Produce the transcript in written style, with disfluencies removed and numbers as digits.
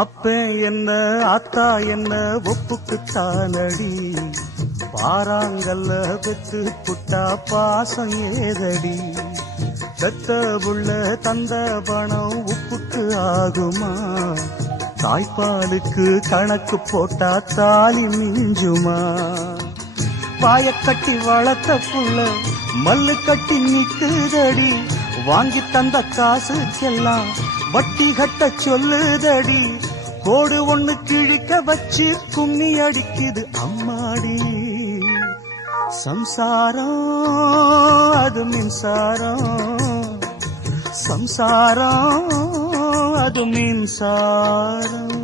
அப்ப என்ன ஆத்தா என்ன ஒப்புக்குத்தானடி, பாறாங்கல்ல பெத்து புட்டா பாசம் ஏதடி, பெத்த புள்ள தந்த பணம் உப்புக்கு ஆகுமா, தாய்ப்பாலுக்கு கணக்கு போட்டா தாலி மிஞ்சுமா, பாயக்கட்டி வளர்த்த புள்ள மல்லு கட்டி நிக்குதடி, வாங்கி தந்த காசுக்கெல்லாம் வட்டி கட்ட சொல்லுதடி, கோடு ஒண்ணு கிழிக்க வச்சு கும்மி அடிக்குது அம்மாடி, சம்சாரம் அது மின்சாரம், சம்சாரம் அது மின்சாரம்.